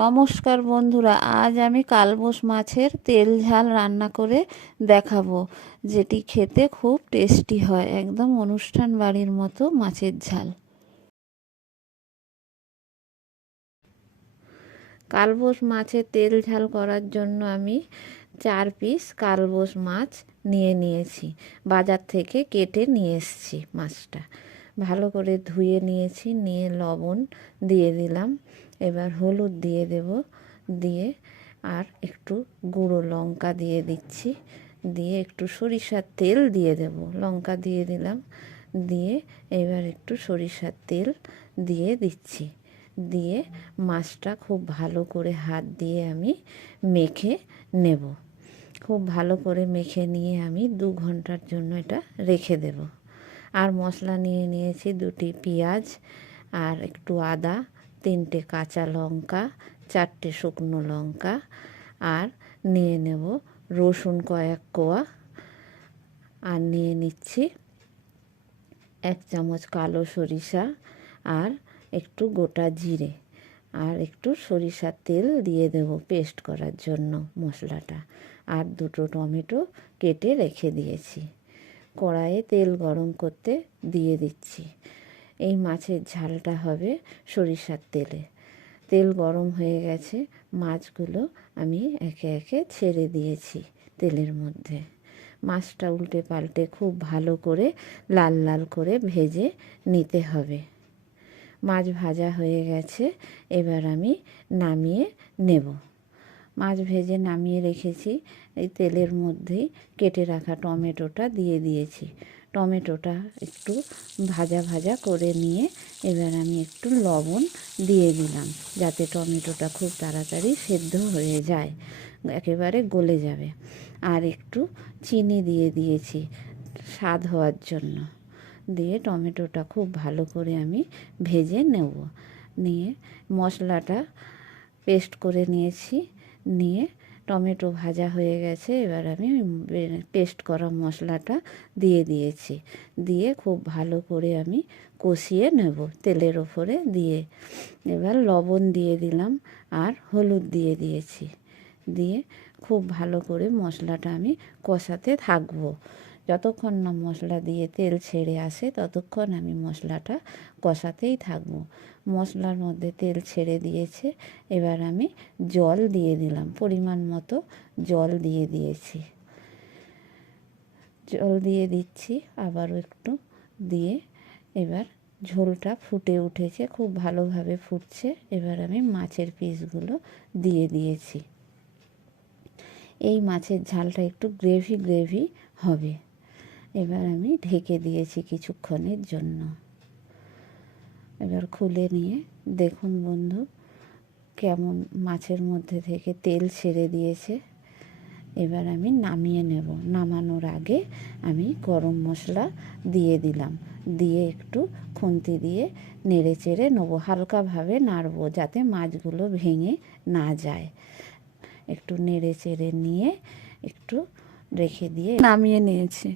নমস্কার বন্ধুরা, আজ আমি কালবোশ মাছের তেল ঝাল রান্না করে দেখাবো, যেটি খেতে খুব টেস্টি হয়, একদম অনুষ্ঠান বাড়ির মতো মাছের ঝাল। কালবোশ মাছের তেল ঝাল করার জন্য আমি 4 পিস কালবোশ মাছ নিয়েছি। বাজার থেকে কেটে নিয়ে এসেছি। মাছটা ভালো করে ধুয়ে নিয়েছি, নিয়ে লবণ দিয়ে দিলাম, এবার হলুদ দিয়ে দেব, দিয়ে আর একটু গুঁড়ো লঙ্কা দিয়ে দিচ্ছি, দিয়ে একটু সরিষার তেল দিয়ে দেব, লঙ্কা দিয়ে দিলাম, দিয়ে এবার একটু সরিষার তেল দিয়ে দিচ্ছি, দিয়ে মাছটা খুব ভালো করে হাত দিয়ে আমি মেখে নেব। খুব ভালো করে মেখে নিয়ে আমি 2 ঘন্টার জন্য এটা রেখে দেব। আর মশলা নিয়েছি 2টি পেঁয়াজ, আর একটু আদা, 3টে কাঁচা লঙ্কা, 4টে শুকনো লঙ্কা, আর নিয়ে নেব রসুন কয়েক কোয়া, আর নিয়ে নিচ্ছি 1 চামচ কালো সরিষা, আর একটু গোটা জিরে, আর একটু সরিষার তেল দিয়ে দেব পেস্ট করার জন্য মশলাটা, আর 2টো টমেটো কেটে রেখে দিয়েছি। কড়াইয়ে তেল গরম করতে দিয়ে দিচ্ছি। এই মাছের ঝালটা হবে সরিষার তেলে। তেল গরম হয়ে গেছে, মাছগুলো আমি একে একে ছেড়ে দিয়েছি তেলের মধ্যে। মাছটা উল্টে পাল্টে খুব ভালো করে লাল লাল করে ভেজে নিতে হবে। মাছ ভাজা হয়ে গেছে, এবার আমি নামিয়ে নেব। মাছ ভেজে নামিয়ে রেখেছি। এই তেলের মধ্যেই কেটে রাখা টমেটোটা দিয়ে দিয়েছি। টমেটোটা একটু ভাজা ভাজা করে নিয়ে এবার আমি একটু লবণ দিয়ে দিলাম, যাতে টমেটোটা খুব তাড়াতাড়ি সেদ্ধ হয়ে যায়, একেবারে গলে যাবে। আর একটু চিনি দিয়ে দিয়েছি স্বাদ হওয়ার জন্য। দিয়ে টমেটোটা খুব ভালো করে আমি ভেজে নেব। নিয়ে মশলাটা পেস্ট করে নিয়েছি, নিয়ে টমেটো ভাজা হয়ে গেছে, এবার আমি পেস্ট করা মশলাটা দিয়ে দিয়েছি, দিয়ে খুব ভালো করে আমি কষিয়ে নেব তেলের ওপরে দিয়ে। এবার লবণ দিয়ে দিলাম, আর হলুদ দিয়ে দিয়েছি, দিয়ে খুব ভালো করে মশলাটা আমি কষাতে থাকবো। যতক্ষণ না মশলা দিয়ে তেল ছেড়ে আসে ততক্ষণ আমি মশলাটা কষাতেই থাকবো। মশলার মধ্যে তেল ছেড়ে দিয়েছে, এবার আমি জল দিয়ে দিলাম, পরিমাণ মতো জল দিয়ে দিয়েছি। জল দিয়ে দিচ্ছি আবারও একটু, দিয়ে এবার ঝোলটা ফুটে উঠেছে, খুব ভালোভাবে ফুটছে। এবার আমি মাছের পিসগুলো দিয়ে দিয়েছি। এই মাছের ঝালটা একটু গ্রেভি গ্রেভি হবে। এবার আমি ঢেকে দিয়েছি কিছুক্ষণের জন্য। এবার খুলে নিয়ে দেখুন বন্ধু, কেমন মাছের মধ্যে থেকে তেল ছেড়ে দিয়েছে। এবার আমি নামিয়ে নেব। নামানোর আগে আমি গরম মশলা দিয়ে দিলাম, দিয়ে একটু খুন্তি দিয়ে নেড়ে চেড়ে নেবো, হালকাভাবে নাড়বো যাতে মাছগুলো ভেঙে না যায়। একটু নেড়ে চেড়ে নিয়ে একটু রেখে দিয়ে নামিয়ে নিয়েছি।